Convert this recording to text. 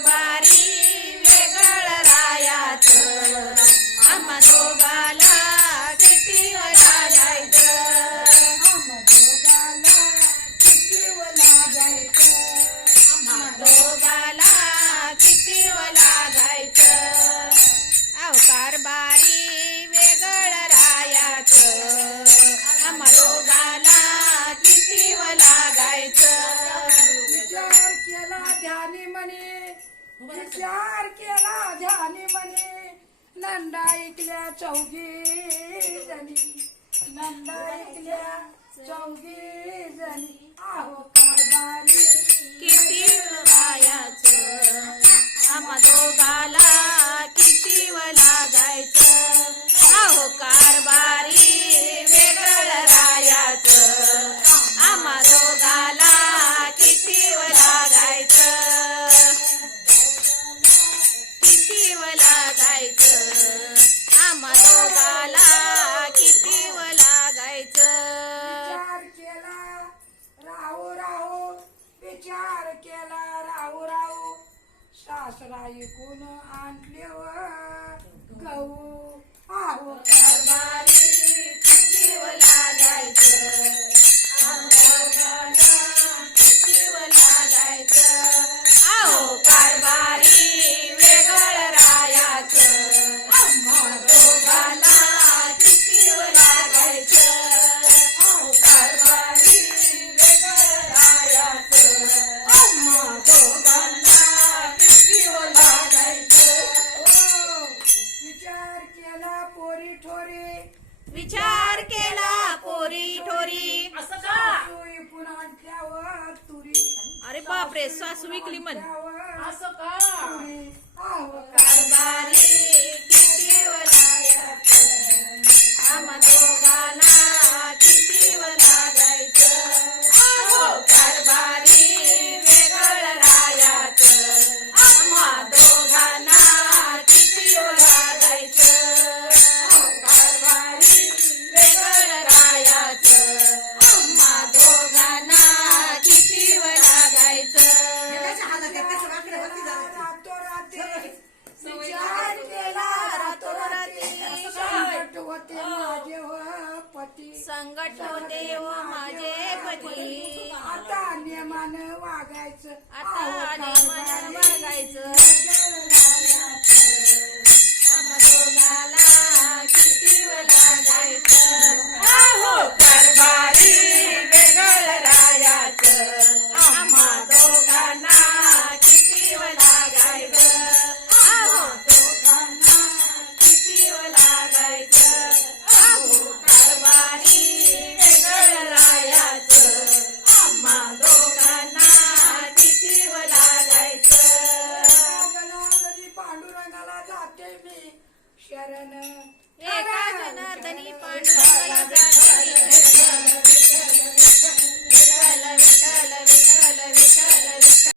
कारभारी वेगळ रायाच आम्हा दोघाला किती लागायचं आम्हा दोघाला किती लागायचं अवकार बारी वेगळ रायाच आम्हा दोघाला किती लागायचं विचार केला ध्यानी म्हणे विचार केला ध्यानी म्हणे नंदा ऐकल्या चौघी जणी. नंदा ऐकल्या चौघी जणी. केला राहू राहू. सासरा ऐकून आणले व गहू आहो पोरी ठोरी. विचार केला पोरी ठोरी. असं का? सुई पुन्हा आणल्यावर तुरी. अरे बापरे सासू विकली म्हण. असं का? तुरी. होते माझे व पती. संकट होते व माझे पती. आता नियमानं वागायचं. आता नियमानं वागायचं. जाते मी शरण